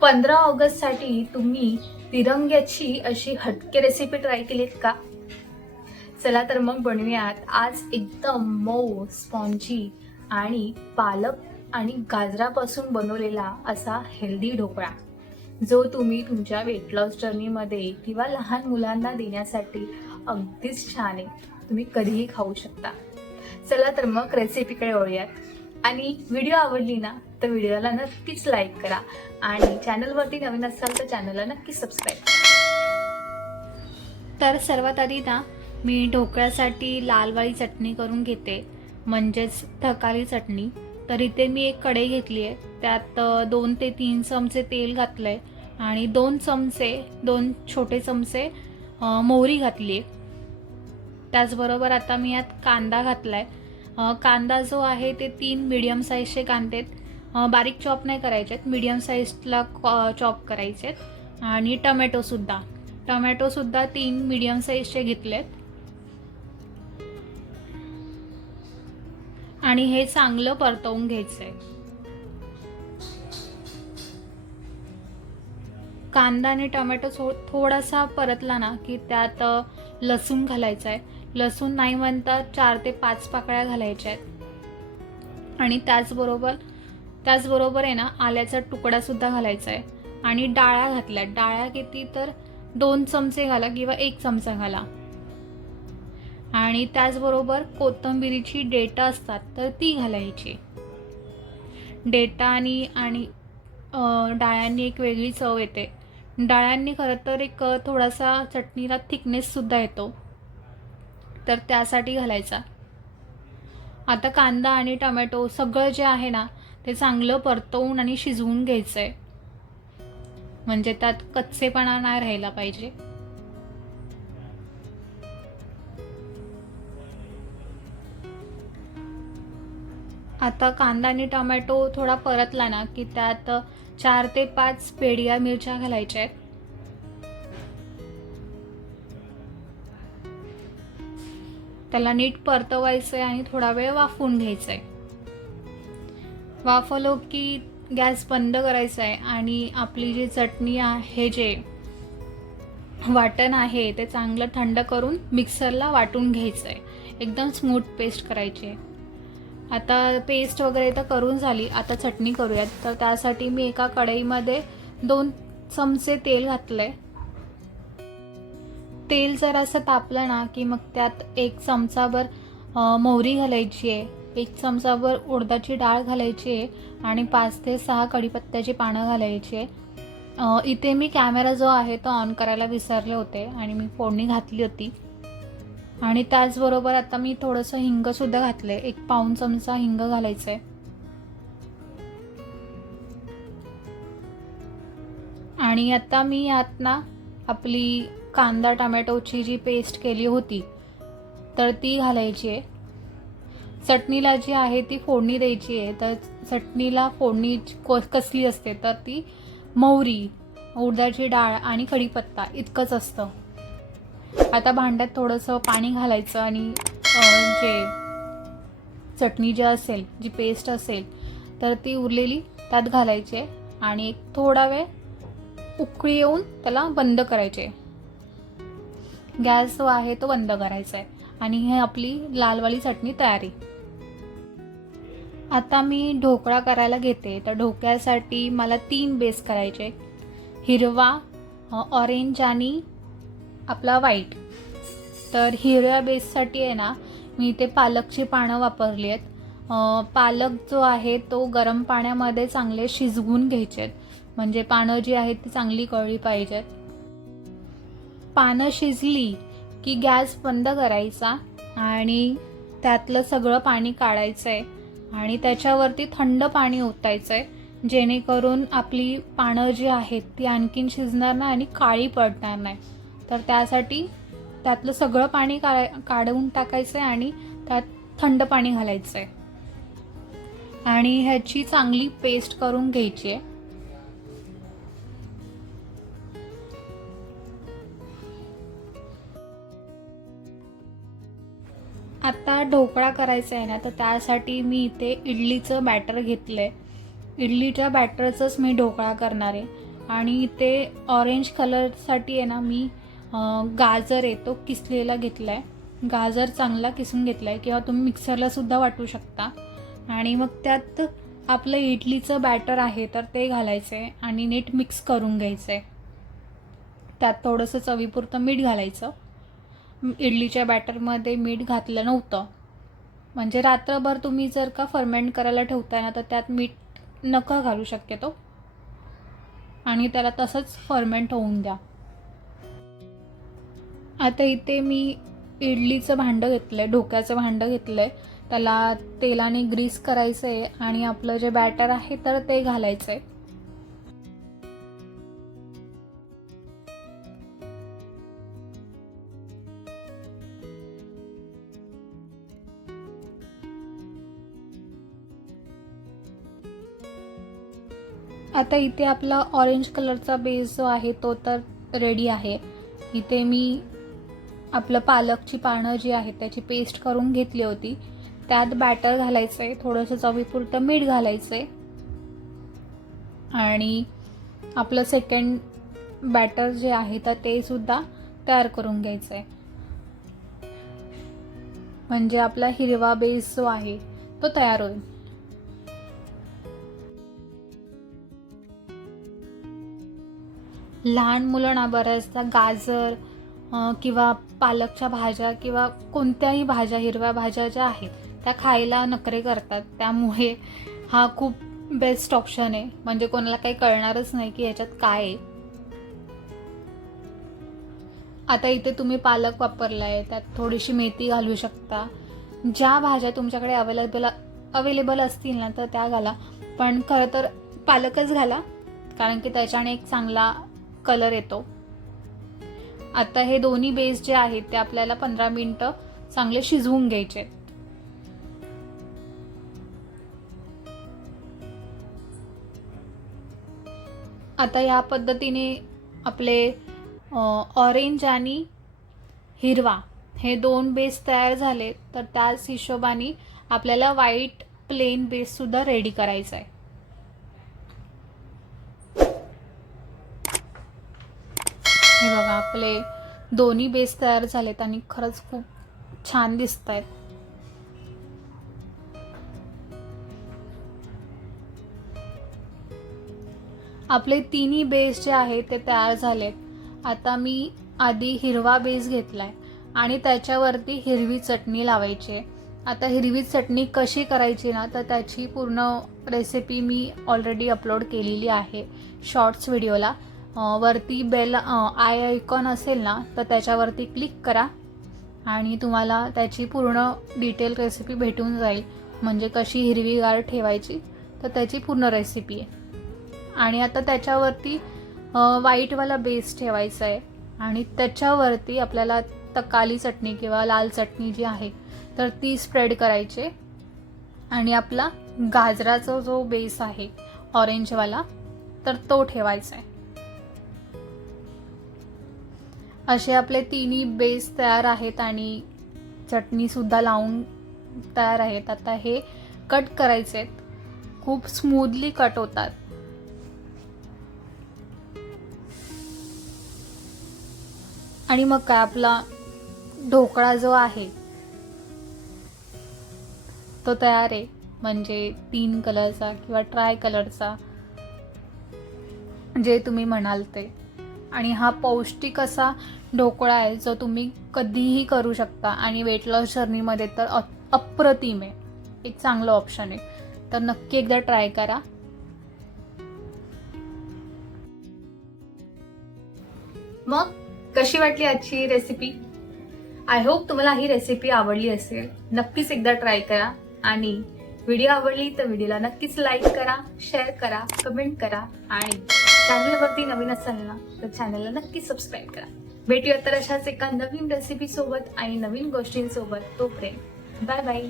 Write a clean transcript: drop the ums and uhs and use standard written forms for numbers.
15 ऑगस्टसाठी तुम्ही तिरंग्याची अशी हटके रेसिपी ट्राय केलीत का? चला तर मग बनवूयात आज एकदम मऊ स्पॉन्जी आणि पालक आणि गाजरापासून बनवलेला असा हेल्दी ढोकळा, जो तुम्ही तुमच्या वेट लॉस जर्नीमध्ये किंवा लहान मुलांना देण्यासाठी अगदीच छान आहे. तुम्ही कधीही खाऊ शकता. चला तर मग रेसिपीकडे वळूयात आणि व्हिडिओ आवडली ना तर व्हिडिओला नक्कीच लाईक करा आणि चॅनलवरती नवीन असाल तर चॅनलला नक्की सबस्क्राईब करा. तर सर्वात आधी ना मी ढोकळ्यासाठी लालवाळी चटणी करून घेते, म्हणजेच थकाली चटणी. तर इथे मी एक कढई घेतली आहे, त्यात 2 ते 3 चमचे तेल घातलं आहे आणि 2 छोटे चमचे मोहरी घातली आहे. त्याचबरोबर आता मी यात कांदा घातला आहे. कांदा जो आहे ते 3 मीडियम साईजचे कांदे, बारीक चॉप नाही करायचे आहेत, मीडियम साईजला चॉप करायचे आहेत. आणि टमॅटोसुद्धा 3 मीडियम साईजचे घेतलेत. आणि हे चांगलं परतवून घ्यायचं आहे. कांदा आणि टोमॅटो थोडासा परतला ना की त्यात लसूण घालायचा आहे. लसूण नाही म्हणता 4 ते 5 पाकळ्या घालायच्या आहेत. आणि त्याचबरोबर आहे ना आल्याचा तुकडा सुद्धा घालायचा आहे. आणि डाळ्या घातल्या. डाळ्या किती तर 2 चमचे घाला किंवा 1 चमचा घाला. आणि त्याचबरोबर कोथिंबीरीची देठं असतात तर ती घालायची. देठा आणि डाळ्यांनी एक वेगळी चव येते. डाळ्यांनी खरं तर एक थोडासा चटणीला थिकनेस सुद्धा येतो, तर त्यासाठी घालायचा. आता कांदा आणि टोमॅटो सगळं जे आहे ना ते चांगलं परतवून आणि शिजवून घ्यायचं आहे, म्हणजे त्यात कच्चेपणा नाही राहिला पाहिजे. आता कांदा आणि टोमॅटो थोडा परतला ना की त्यात 4 ते 5 पेढ्या मिरच्या घालायच्या आहेत. त्याला नीट परतवायचं आहे आणि थोडा वेळ वाफवून घ्यायचं आहे. वाफवलो की गॅस बंद करायचा आहे आणि आपली जी चटणी आहे, जे वाटण आहे ते चांगलं थंड करून मिक्सरला वाटून घ्यायचं आहे. एकदम स्मूथ पेस्ट करायची आहे. आता पेस्ट वगैरे तर करून झाली. आता चटणी करूयात. तर त्यासाठी मी एका कढईमध्ये 2 चमचे तेल घातलंय. तेल जरासं तापलं ना की मग त्यात 1 चमचाभर मोहरी घालायची आहे, 1 चमचाभर उडदाची डाळ घालायची आहे आणि 5 ते 6 कढीपत्त्याची पानं घालायची आहे. इथे मी कॅमेरा जो आहे तो ऑन करायला विसरले होते आणि मी फोडणी घातली होती. आणि त्याचबरोबर आता मी थोडंसं हिंगसुद्धा घातलं आहे, 1 पाऊण चमचा हिंग घालायचं आहे. आणि आता मी यात ना आपली कांदा टोमॅटोची जी पेस्ट केली होती तर ती घालायची आहे. चटणीला जी आहे ती फोडणी द्यायची आहे. तर चटणीला फोडणी कसली असते तर ती मोहरी, उडदाची डाळ आणि कढीपत्ता इतकंच असतं. आता भांड्यात थोडंसं पाणी घालायचं आणि जे चटणी जी असेल, जी पेस्ट असेल तर ती उरलेली त्यात घालायची आहे आणि थोडा वेळ उकळी येऊन त्याला बंद करायचे. गॅस जो आहे तो बंद करायचा आहे आणि हे आपली लालवाली चटणी तयारी. आता मी ढोकळा करायला घेते. तर ढोकळ्यासाठी मला 3 बेस करायचे, हिरवा, ऑरेंज आणि आपला व्हाईट. तर हिरव्या बेससाठी आहे ना मी इथे पालकची पानं वापरली आहेत. पालक जो आहे तो गरम पाण्यामध्ये चांगले शिजवून घ्यायचे आहेत, म्हणजे पानं जी आहेत ती चांगली कळली पाहिजेत. पानं शिजली की गॅस बंद करायचा आणि त्यातलं सगळं पाणी काढायचं आहे आणि त्याच्यावरती थंड पाणी ओतायचं आहे, जेणेकरून आपली पानं जी आहेत ती आणखीन शिजणार नाही आणि काळी पडणार नाही. तर त्यासाठी त्यातलं सगळं पाणी काढून टाकायचं आहे आणि त्यात थंड पाणी घालायचं आहे आणि ह्याची चांगली पेस्ट करून घ्यायची आहे. आता ढोकळा करायचा आहे ना, तर त्यासाठी मी इथे इडलीचं बॅटर घेतलं आहे. इडलीच्या बॅटरचंच मी ढोकळा करणार आहे. आणि ते ऑरेंज कलरसाठी आहे ना मी गाजर आहे तो किसलेला घेतला आहे. गाजर चांगला किसून घेतला आहे किंवा तुम्ही मिक्सरलासुद्धा वाटू शकता. आणि मग त्यात आपलं इडलीचं बॅटर आहे तर ते घालायचं आहे आणि नीट मिक्स करून घ्यायचं आहे. त्यात थोडंसं चवीपुरतं मीठ घालायचं. इडलीच्या बॅटरमध्ये मीठ घातलं नव्हतं, म्हणजे रात्रभर तुम्ही जर का फर्मेंट करायला ठेवताय ना तर त्यात मीठ नका घालू शक्यतो आणि त्याला तसंच फर्मेंट होऊन द्या. आता इथे मी इडलीचं भांडं घेतलं आहे, ढोक्याचं भांडं घेतलं आहे. त्याला तेलाने ग्रीस करायचं आहे आणि आपलं जे बॅटर आहे तर ते घालायचं आहे. आता इथे आपला ऑरेंज कलरचा बेस जो आहे तो तर रेडी आहे. इथे मी आपलं पालकची पानं जी आहेत त्याची पेस्ट करून घेतली होती. त्यात बॅटर घालायचं आहे, थोडंसं चवीपुरतं मीठ घालायचं आहे आणि आपलं सेकंड बॅटर जे आहे तर ते सुद्धा तयार करून घ्यायचं आहे. म्हणजे आपला हिरवा बेस जो आहे तो तयार होईल. लहान मुलांना बऱ्याचदा गाजर किंवा पालकच्या भाज्या किंवा कोणत्याही भाज्या, हिरव्या भाज्या ज्या आहेत त्या खायला नखरे करतात. त्यामुळे हा खूप बेस्ट ऑप्शन आहे. म्हणजे कोणाला काही कळणारच नाही की याच्यात काय आहे. आता इथे तुम्ही पालक वापरलाय, त्यात थोडीशी मेथी घालू शकता. ज्या भाज्या तुमच्याकडे अवेलेबल असतील ना तर त्या घाला, पण खरं तर पालकच घाला कारण की त्याच्याने एक चांगला कलर येतो. आता हे दोन्ही बेस जे आहेत ते आपल्याला 15 मिनिटं चांगले शिजवून घ्यायचे. आता या पद्धतीने आपले ऑरेंज आणि हिरवा हे दोन बेस तयार झाले तर त्याच हिशोबाने आपल्याला व्हाईट प्लेन बेस सुद्धा रेडी करायचा आहे. हे बघा आपले दोन्ही बेस तयार झालेत आणि खरंच खूप छान दिसत आहेत. आपले तिन्ही बेस जे आहेत ते तयार झालेत. आता मी आधी हिरवा बेस घेतलाय आणि त्याच्यावरती हिरवी चटणी लावायची. आता हिरवी चटणी कशी करायची ना तर त्याची पूर्ण रेसिपी मी ऑलरेडी अपलोड केलेली आहे शॉर्ट्स व्हिडिओला. वरती बेल आय आयकॉन असेल ना तर त्याच्यावरती क्लिक करा आणि तुम्हाला त्याची पूर्ण डिटेल रेसिपी भेटून जाईल. म्हणजे कशी हिरवीगार ठेवायची तर त्याची पूर्ण रेसिपी आहे. आणि आता त्याच्यावरती व्हाईटवाला बेस ठेवायचा आहे आणि त्याच्यावरती आपल्याला तकाली चटणी किंवा लाल चटणी जी आहे तर ती स्प्रेड करायची आणि आपला गाजराचा जो बेस आहे ऑरेंजवाला तर तो ठेवायचा आहे. असे आपले तिन्ही बेस तयार आहेत आणि चटणीसुद्धा लावून तयार आहेत. आता हे कट करायचे आहेत. खूप स्मूथली कट होतात. आणि मग काय आपला ढोकळा जो आहे तो तयार आहे. म्हणजे 3 कलरचा किंवा ट्राय कलरचा जे तुम्ही म्हणाल ते. आणि हा पौष्टिक असा ढोकळा आहे जो तुम्ही कधीही करू शकता आणि वेट लॉस जर्नीमध्ये तर अप्रतिम आहे. एक चांगलं ऑप्शन आहे. तर नक्की एकदा ट्राय करा. मग कशी वाटली आजची रेसिपी? आय होप तुम्हाला ही रेसिपी आवडली असेल. नक्कीच एकदा ट्राय करा आणि व्हिडिओ आवडली तर व्हिडिओला नक्कीच लाईक करा, शेअर करा, कमेंट करा आणि चॅनलवरती नवीन असाल ना तर चॅनलला नक्की सबस्क्राईब करा. भेटूया तर अशाच एका नवीन रेसिपी सोबत आणि नवीन गोष्टींसोबत. तोपर्यंत बाय बाय.